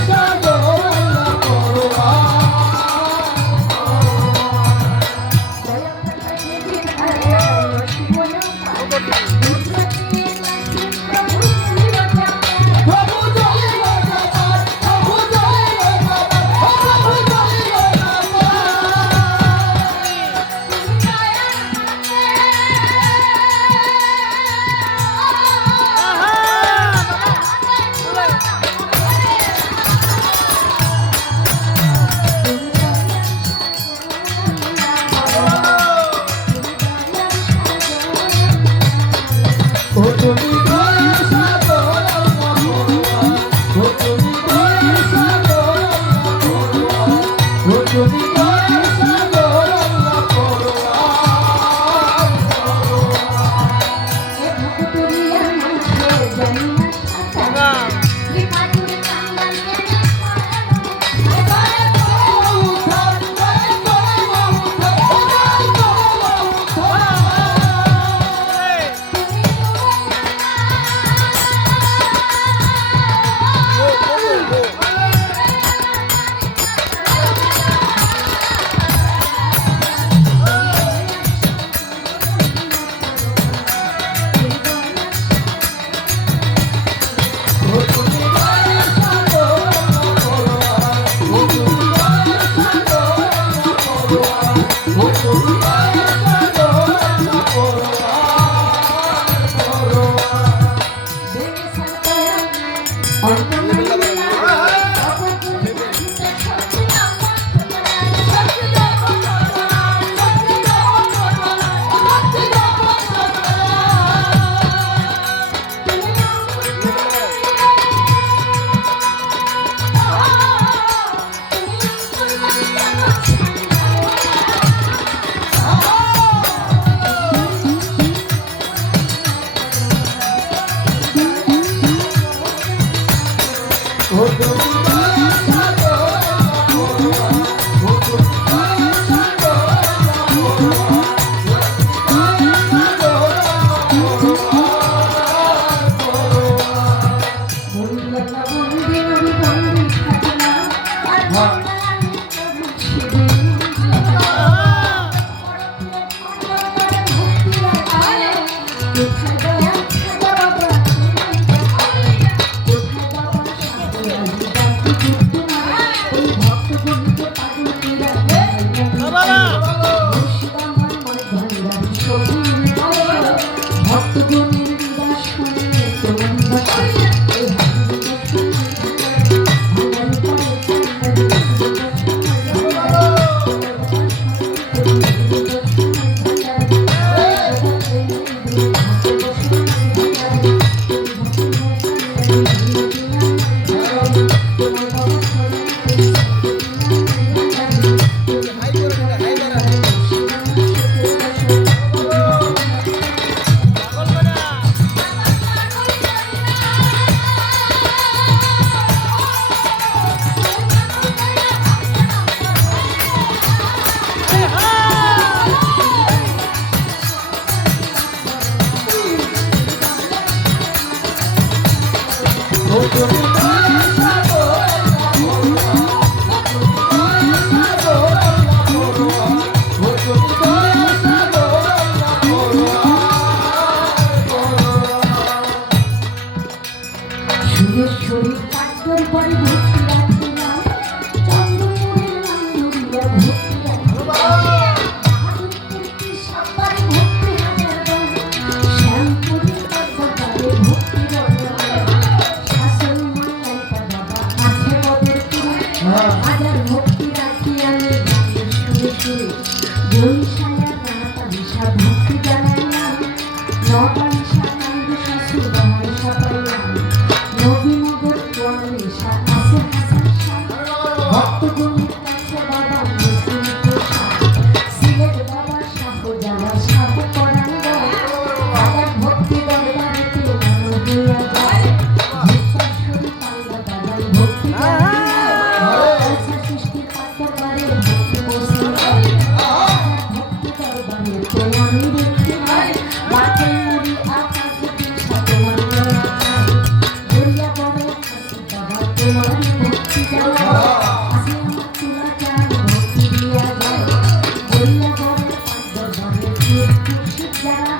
Chicago. Thank you. সুরের শরীর কাজ করে পরে 啊 Yeah.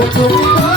我走